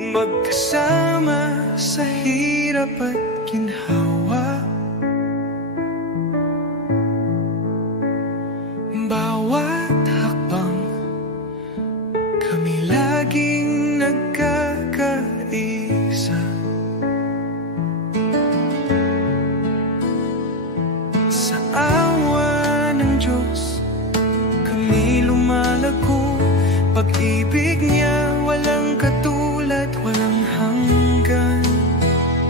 magkasama sa hirap at ginhawa. Bawat hakbang kami laging nagkakaisa. Sa awa ng Diyos kami lumalago. Pag-ibig niya walang katulad, walang hanggan.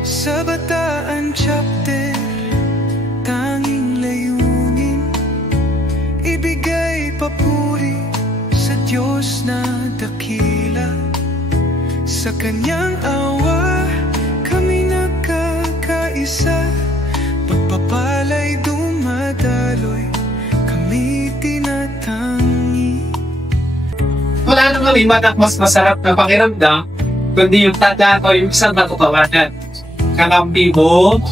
Sa Bataan Chapter, tanging layunin ibigay papuri sa Diyos na dakila. Sa kanyang awa kami nagkakaisa. Pagpapala'y dumadaloy, kami tinatangi. Wala nang naman ang mas masarap na pakiramdam kundi yung tanda o yung isang natukawanan. Kakampi mo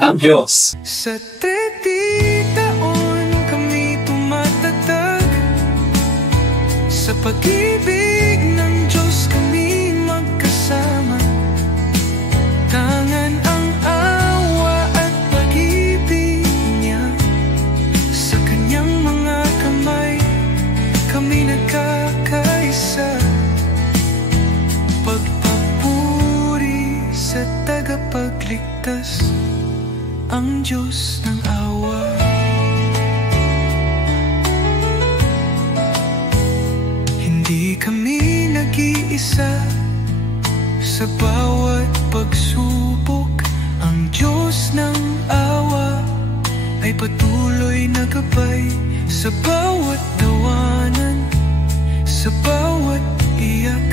ang Diyos. Sa 30 taon kami tumatatag. Sa pag-ibig ng Diyos kami magkasama. Tangan ang awa at pag-ibig niya. Sa kanyang mga kamay kami nagkakaisa. Pagpapuri sa tagapagligtas, ang Diyos ng awa. Hindi kami nag-iisa sa bawat pagsubok. Ang Diyos ng awa ay patuloy na gabay sa bawat tawanan, sa bawat iyak.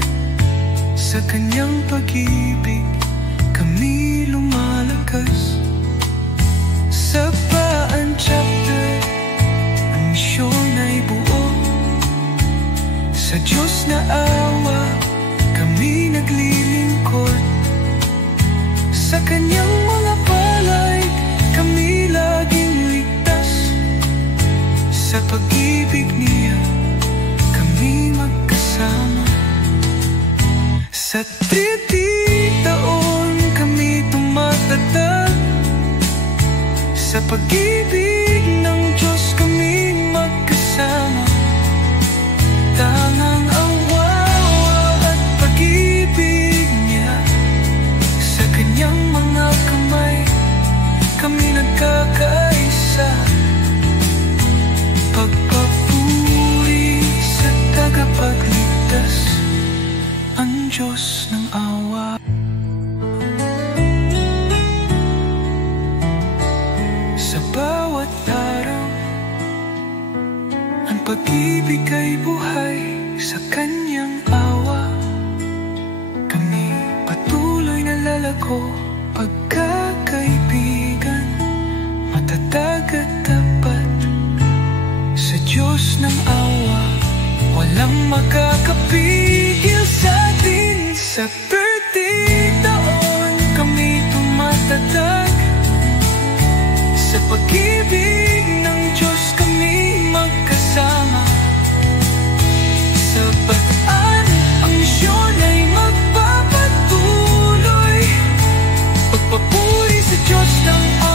Sa kanyang pag-ibig kami lumalakas. Sa Bataan Chapter, ang misyon ay buo. Sa Diyos na awa kami naglilingkod. Sa kanyang mga palay kami laging ligtas. Sa pag-ibig niya kami magkasama. Sa 30 taon kami tumatatag. Sa pag-ibig ng Diyos kami magkasama. Tangang awa at pag-ibig niya. Sa kanyang mga kamay kami nagkakaisa. Pagpapuri sa tagapagligtas, ang Diyos ng awa. Sa bawat araw, ang pag-ibig ay buhay. Sa kanyang awa kami patuloy na lalago. Pagkakaibigan, matatag at tapat. Sa Diyos ng awa, walang makakapigil sa atin. Sa 30 taon kami tumatatag. Sa pag-ibig ng Diyos kami magkasama. Sa Bataan, ang misyon ay magpapatuloy. Pagpapuri sa Diyos ng awa.